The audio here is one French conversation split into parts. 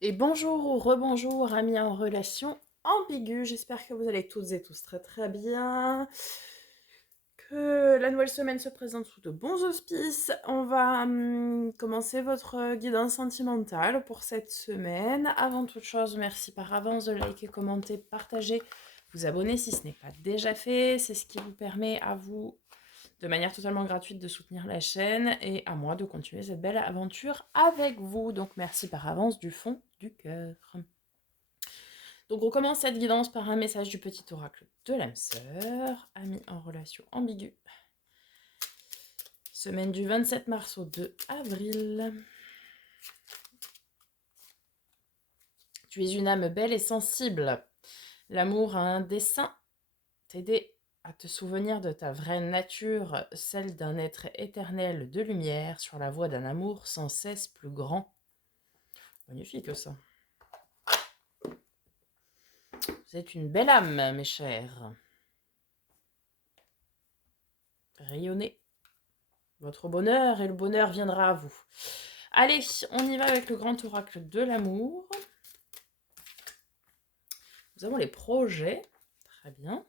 Et bonjour ou rebonjour, amis en relation ambiguë. J'espère que vous allez toutes et tous très très bien. Que la nouvelle semaine se présente sous de bons auspices. On va commencer votre guidance sentimentale pour cette semaine. Avant toute chose, merci par avance de liker, commenter, partager, vous abonner si ce n'est pas déjà fait. C'est ce qui vous permet à vous, de manière totalement gratuite, de soutenir la chaîne et à moi de continuer cette belle aventure avec vous. Donc merci par avance du fond du cœur. Donc on commence cette guidance par un message du petit oracle de l'âme sœur, amis en relation ambiguë. Semaine du 27 mars au 2 avril. Tu es une âme belle et sensible. L'amour a un dessein, t'aider à te souvenir de ta vraie nature, celle d'un être éternel de lumière sur la voie d'un amour sans cesse plus grand. Magnifique ça. Vous êtes une belle âme, mes chers. Rayonnez votre bonheur et le bonheur viendra à vous. Allez, on y va avec le grand oracle de l'amour. Nous avons les projets. Très bien.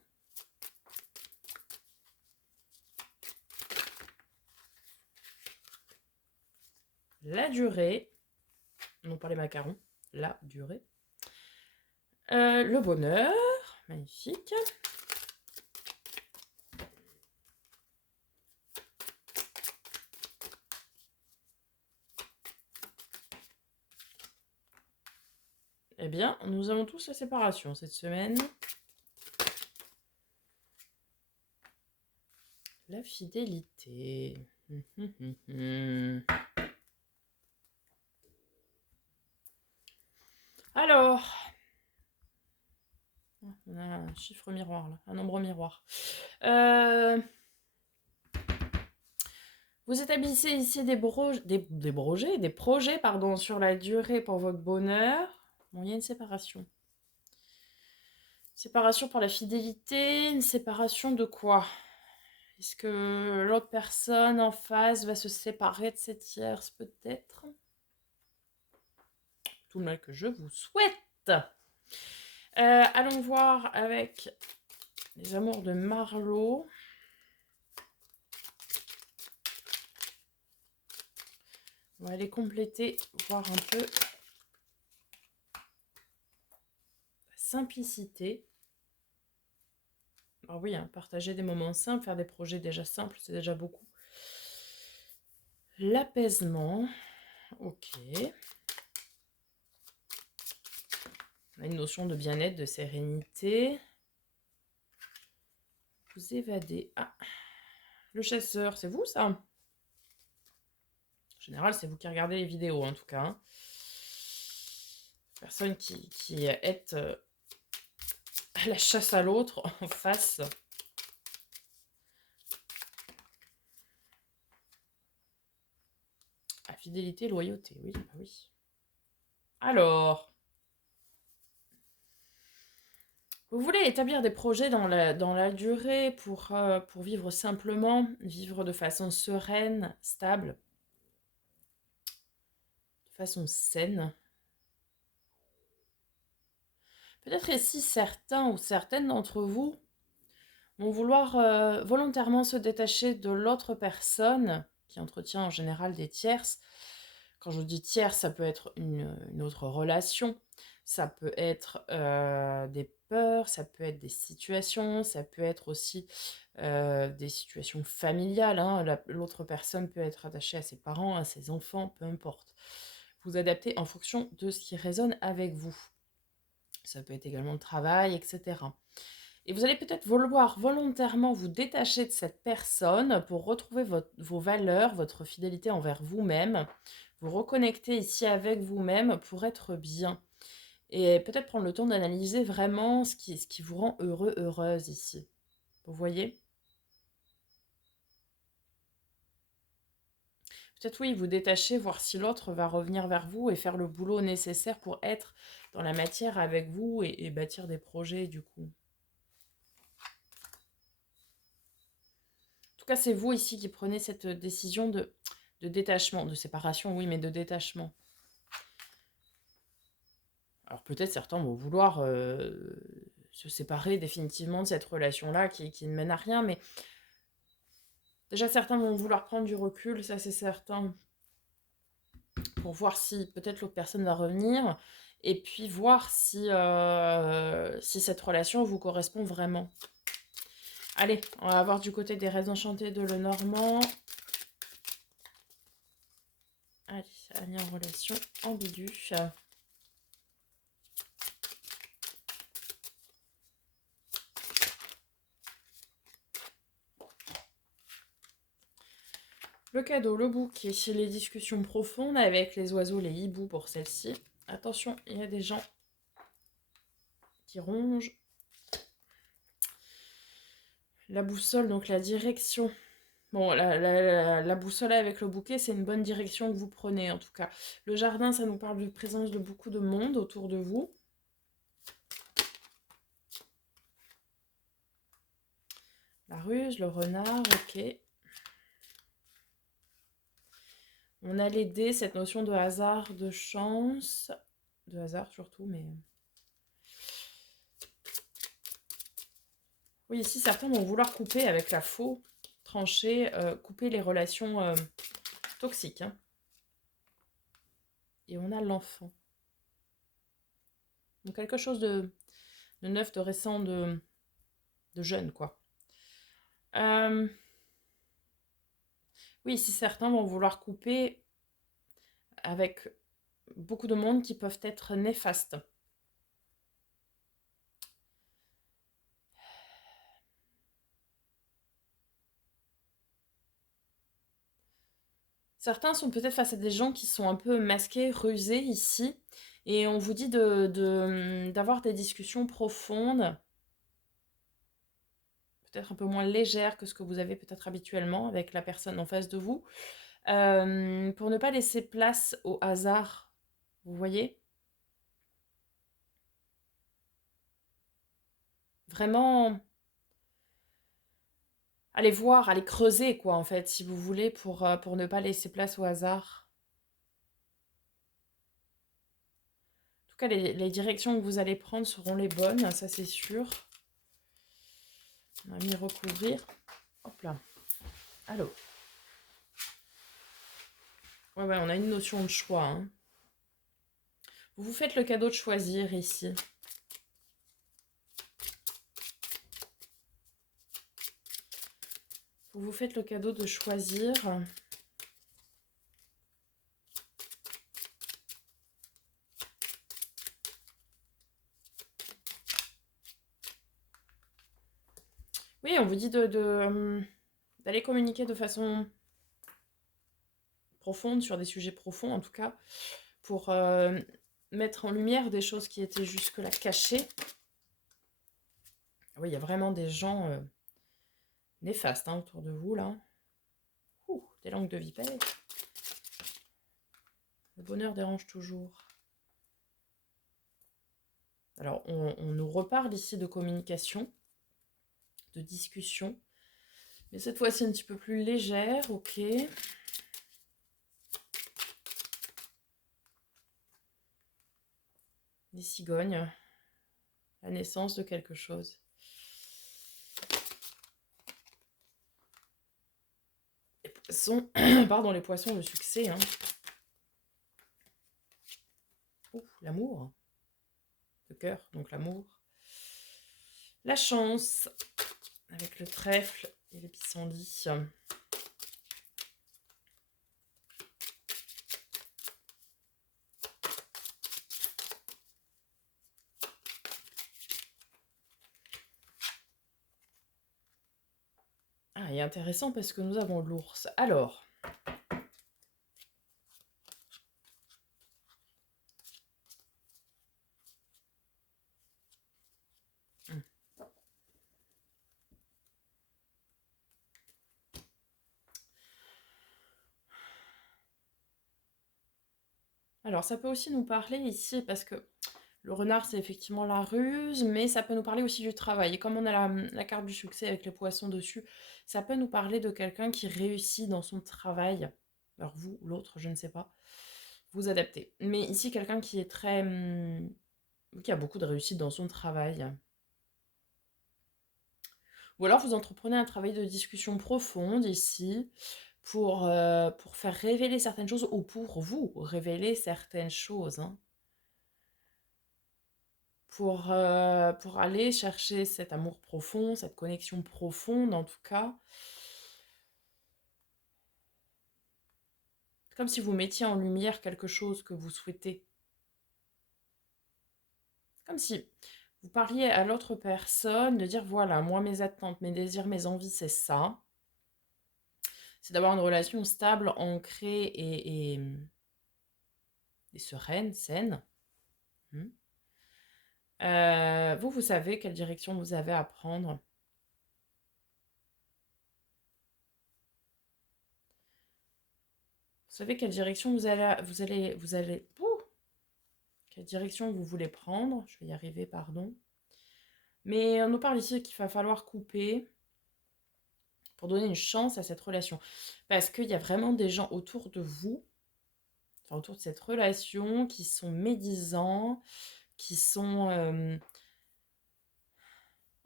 La durée. Non pas les macarons. La durée. Le bonheur. Magnifique. Eh bien, nous avons tous la séparation cette semaine. La fidélité. Alors, on a un chiffre miroir là, un nombre miroir. Vous établissez ici des projets pardon, sur la durée pour votre bonheur. Bon, il y a une séparation. Séparation pour la fidélité, une séparation de quoi? Est-ce que l'autre personne en face va se séparer de cette tierce peut-être? Tout le mal que je vous souhaite. Allons voir avec les amours de Marlowe. On va aller compléter, voir un peu la simplicité. Ah oui, hein, partager des moments simples, faire des projets déjà simples, c'est déjà beaucoup. L'apaisement, ok. On a une notion de bien-être, de sérénité. Vous évadez. Ah, le chasseur, c'est vous ça? En général, c'est vous qui regardez les vidéos en tout cas. Hein. Personne qui est à la chasse à l'autre en face. Ah, fidélité, loyauté, oui, bah oui. Alors, vous voulez établir des projets dans la durée pour vivre simplement, vivre de façon sereine, stable, de façon saine. Peut-être ici certains ou certaines d'entre vous vont vouloir volontairement se détacher de l'autre personne qui entretient en général des tierces. Quand je dis tierce, ça peut être une autre relation, ça peut être des peurs, ça peut être des situations, ça peut être aussi des situations familiales. Hein. L'autre personne peut être attachée à ses parents, à ses enfants, peu importe. Vous adaptez en fonction de ce qui résonne avec vous. Ça peut être également le travail, etc. Et vous allez peut-être vouloir volontairement vous détacher de cette personne pour retrouver vos valeurs, votre fidélité envers vous-même, vous reconnecter ici avec vous-même pour être bien. Et peut-être prendre le temps d'analyser vraiment ce qui vous rend heureux, heureuse ici. Vous voyez? Peut-être oui, vous détacher, voir si l'autre va revenir vers vous et faire le boulot nécessaire pour être dans la matière avec vous et bâtir des projets du coup. En tout cas, c'est vous ici qui prenez cette décision de détachement, de séparation, oui, mais de détachement. Alors peut-être certains vont vouloir se séparer définitivement de cette relation-là qui ne mène à rien, mais déjà certains vont vouloir prendre du recul, ça c'est certain, pour voir si peut-être l'autre personne va revenir, et puis voir si cette relation vous correspond vraiment. Allez, on va voir du côté des rêves enchantés de Lenormand. Allez, année en relation ambiguë. Le cadeau, le bouquet, les discussions profondes avec les oiseaux, les hiboux pour celle-ci. Attention, il y a des gens qui rongent. La boussole, donc la direction. Bon, la boussole avec le bouquet, c'est une bonne direction que vous prenez en tout cas. Le jardin, ça nous parle de présence de beaucoup de monde autour de vous. La ruse, le renard, ok. On a les dés, cette notion de hasard, de chance. De hasard surtout, mais... Oui, ici, certains vont vouloir couper avec la faux, trancher, couper les relations toxiques. Hein. Et on a l'enfant. Donc quelque chose de neuf, de récent, de jeune, quoi. Oui, ici, certains vont vouloir couper avec beaucoup de monde qui peuvent être néfastes. Certains sont peut-être face à des gens qui sont un peu masqués, rusés ici, et on vous dit d'avoir des discussions profondes, peut-être un peu moins légères que ce que vous avez peut-être habituellement avec la personne en face de vous, pour ne pas laisser place au hasard, vous voyez ? Vraiment, allez voir, allez creuser, quoi, en fait, si vous voulez, pour ne pas laisser place au hasard. En tout cas, les directions que vous allez prendre seront les bonnes, ça c'est sûr. On va m'y recouvrir. Hop là. Allô. Ouais, on a une notion de choix. Hein. Vous vous faites le cadeau de choisir ici. Vous vous faites le cadeau de choisir. Oui, on vous dit d'aller communiquer de façon profonde, sur des sujets profonds en tout cas, pour mettre en lumière des choses qui étaient jusque-là cachées. Oui, il y a vraiment des gens néfastes hein, autour de vous, là. Ouh, des langues de vipère. Le bonheur dérange toujours. Alors, on nous reparle ici de communication, de discussion, mais cette fois-ci un petit peu plus légère, ok. Des cigognes, la naissance de quelque chose. Les poissons, pardon, les poissons, le succès. Hein. Ouh, l'amour, le cœur, donc l'amour. La chance, avec le trèfle et les pissenlits. Ah, et intéressant parce que nous avons l'ours. Alors, ça peut aussi nous parler ici, parce que le renard, c'est effectivement la ruse, mais ça peut nous parler aussi du travail. Et comme on a la carte du succès avec les poissons dessus, ça peut nous parler de quelqu'un qui réussit dans son travail. Alors vous, l'autre, je ne sais pas. Vous adaptez. Mais ici, quelqu'un qui est très qui a beaucoup de réussite dans son travail. Ou alors vous entreprenez un travail de discussion profonde ici pour faire révéler certaines choses ou pour vous révéler certaines choses, hein. Pour aller chercher cet amour profond, cette connexion profonde en tout cas. Comme si vous mettiez en lumière quelque chose que vous souhaitez. Comme si vous parliez à l'autre personne, de dire voilà, moi mes attentes, mes désirs, mes envies, c'est ça. C'est d'avoir une relation stable, ancrée et sereine, saine. Vous savez quelle direction vous avez à prendre. Vous savez quelle direction quelle direction vous voulez prendre. Je vais y arriver, pardon. Mais on nous parle ici qu'il va falloir couper pour donner une chance à cette relation. Parce qu'il y a vraiment des gens autour de vous, enfin autour de cette relation, qui sont médisants, qui sont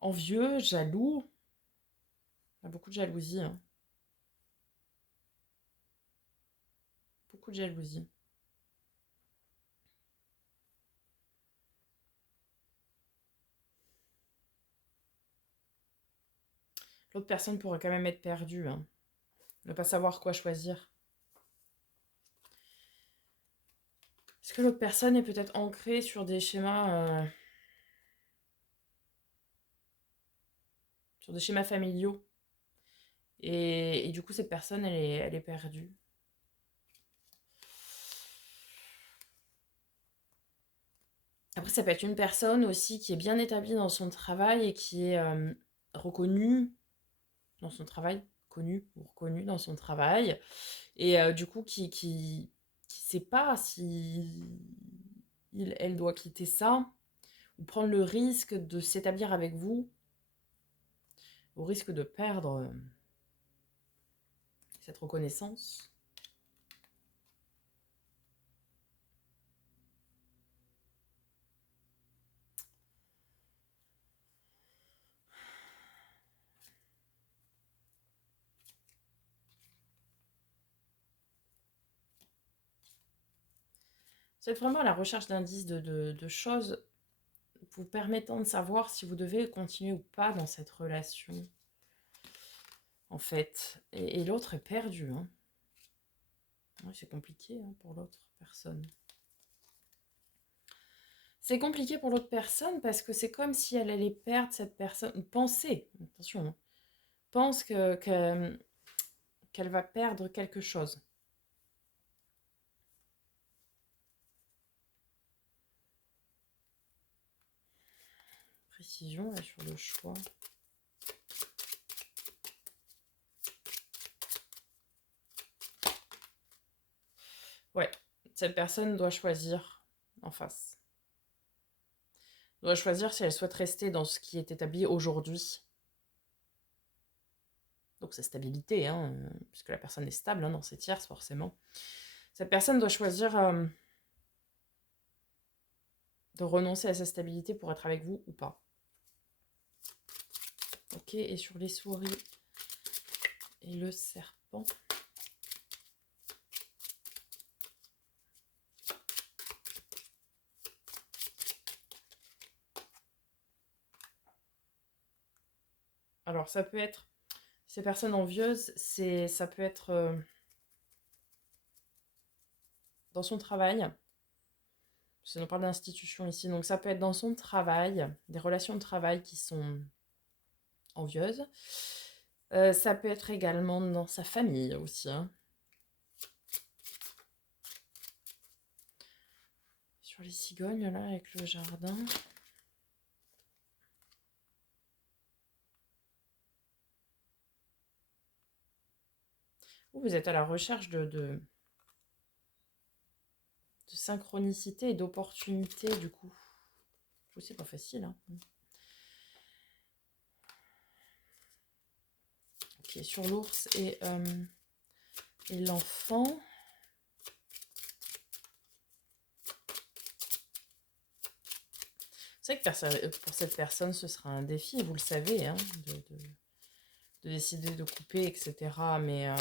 envieux, jaloux. Il y a beaucoup de jalousie, hein. Beaucoup de jalousie. L'autre personne pourrait quand même être perdue, hein. Ne pas savoir quoi choisir. Est-ce que l'autre personne est peut-être ancrée sur des schémas familiaux et du coup cette personne elle est perdue. Après ça peut être une personne aussi qui est bien établie dans son travail et qui est reconnue dans son travail, connue ou reconnue dans son travail et du coup qui sait pas si elle doit quitter ça ou prendre le risque de s'établir avec vous au risque de perdre cette reconnaissance. Vous êtes vraiment à la recherche d'indices de choses vous permettant de savoir si vous devez continuer ou pas dans cette relation. En fait. Et l'autre est perdu, hein. Ouais, c'est compliqué hein, pour l'autre personne. C'est compliqué pour l'autre personne parce que c'est comme si elle allait perdre cette personne. Penser, attention, hein, pense qu'elle va perdre quelque chose. Précision là, sur le choix. Ouais, cette personne doit choisir en face. Doit choisir si elle souhaite rester dans ce qui est établi aujourd'hui. Donc sa stabilité, hein, puisque la personne est stable hein, dans ses tierces forcément. Cette personne doit choisir de renoncer à sa stabilité pour être avec vous ou pas. Ok, et sur les souris et le serpent. Alors ça peut être, ces personnes envieuses, ça peut être dans son travail. Parce qu'on parle d'institution ici, donc ça peut être dans son travail, des relations de travail qui sont envieuses. Ça peut être également dans sa famille aussi, hein. Sur les cigognes là avec le jardin. Vous êtes à la recherche de synchronicité et d'opportunité du coup. C'est pas facile, hein. Ok, sur l'ours et l'enfant. C'est vrai que pour cette personne, ce sera un défi, vous le savez, hein, de décider de couper, etc. Mais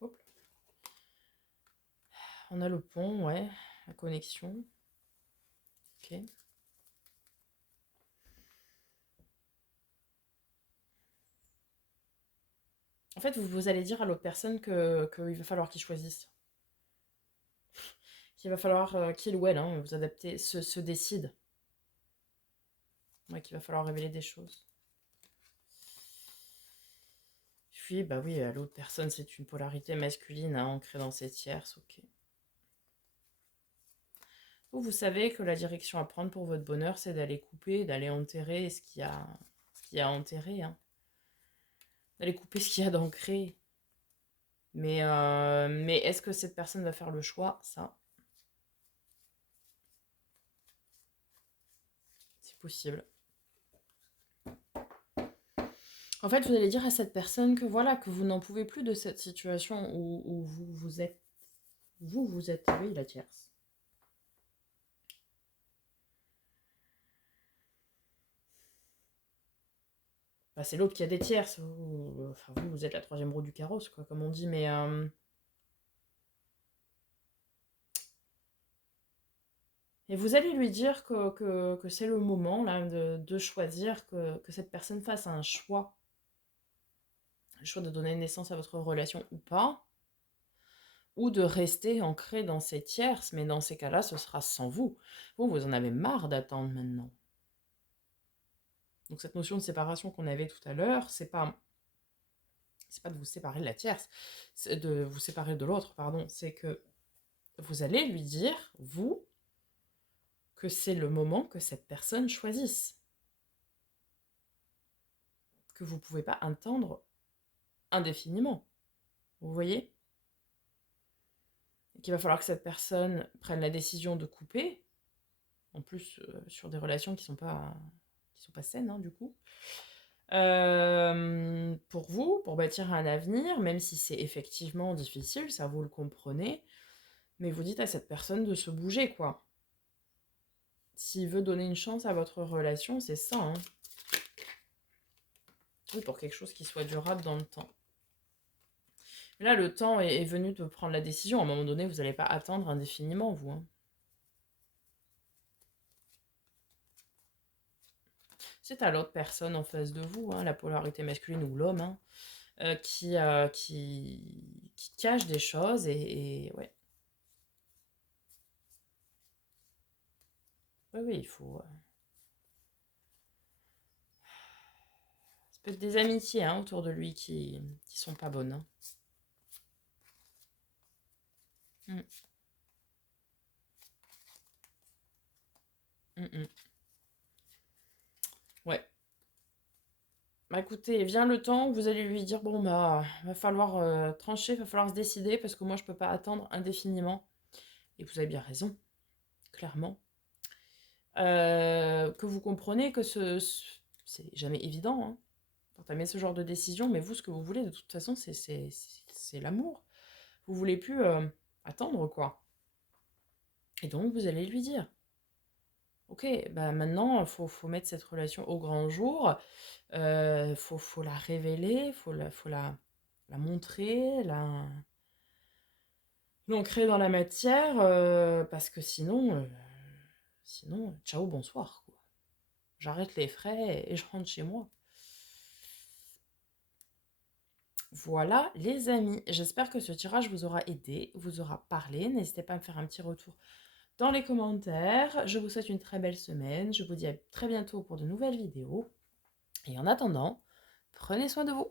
hop, on a le pont, ouais, la connexion. Ok. En fait, vous allez dire à l'autre personne qu'il va falloir qu'il choisisse. Qu'il va falloir qu'il ou elle, hein, vous adaptez, se décide. Ouais, qu'il va falloir révéler des choses. Puis, bah oui, l'autre personne, c'est une polarité masculine hein, ancrée dans ses tierces, ok. Vous savez que la direction à prendre pour votre bonheur, c'est d'aller couper, d'aller enterrer ce qu'il y a enterré, hein. D'aller couper ce qu'il y a d'ancré. Mais est-ce que cette personne va faire le choix? Ça, c'est possible. En fait, vous allez dire à cette personne que voilà, que vous n'en pouvez plus de cette situation où vous êtes, oui, la tierce. Bah, c'est l'autre qui a des tierces. Enfin, vous êtes la troisième roue du carrosse, quoi, comme on dit, mais et vous allez lui dire que c'est le moment là de choisir que cette personne fasse un choix. Le choix de donner naissance à votre relation ou pas, ou de rester ancré dans ces tierces, mais dans ces cas-là, ce sera sans vous. Vous en avez marre d'attendre maintenant. Donc cette notion de séparation qu'on avait tout à l'heure, c'est pas de vous séparer de la tierce, c'est de vous séparer de l'autre, pardon. C'est que vous allez lui dire, vous, que c'est le moment que cette personne choisisse. Que vous ne pouvez pas attendre indéfiniment. Vous voyez? Qu'il va falloir que cette personne prenne la décision de couper, en plus sur des relations qui sont pas saines, hein, du coup. Pour vous, pour bâtir un avenir, même si c'est effectivement difficile, ça vous le comprenez, mais vous dites à cette personne de se bouger, quoi. S'il veut donner une chance à votre relation, c'est ça, hein. Oui, pour quelque chose qui soit durable dans le temps. Mais là, le temps est venu de prendre la décision. À un moment donné, vous n'allez pas attendre indéfiniment, vous, hein. C'est à l'autre personne en face de vous, hein, la polarité masculine ou l'homme, hein, qui cache des choses et ouais. Oui, oui, il faut. Ça peut être des amitiés hein, autour de lui qui sont pas bonnes, hein. Mm, mm, mm. Ouais. Bah écoutez, vient le temps où vous allez lui dire bon bah va falloir trancher, va falloir se décider parce que moi je peux pas attendre indéfiniment. Et vous avez bien raison, clairement. Que vous comprenez que c'est jamais évident hein, d'entamer ce genre de décision, mais vous ce que vous voulez de toute façon c'est l'amour. Vous voulez plus attendre quoi. Et donc vous allez lui dire. Ok, bah maintenant, faut mettre cette relation au grand jour, faut la révéler, la montrer, l'ancrer dans la matière, parce que sinon, ciao, bonsoir, quoi. J'arrête les frais et je rentre chez moi. Voilà, les amis, j'espère que ce tirage vous aura aidé, vous aura parlé. N'hésitez pas à me faire un petit retour dans les commentaires. Je vous souhaite une très belle semaine. Je vous dis à très bientôt pour de nouvelles vidéos. Et en attendant, prenez soin de vous.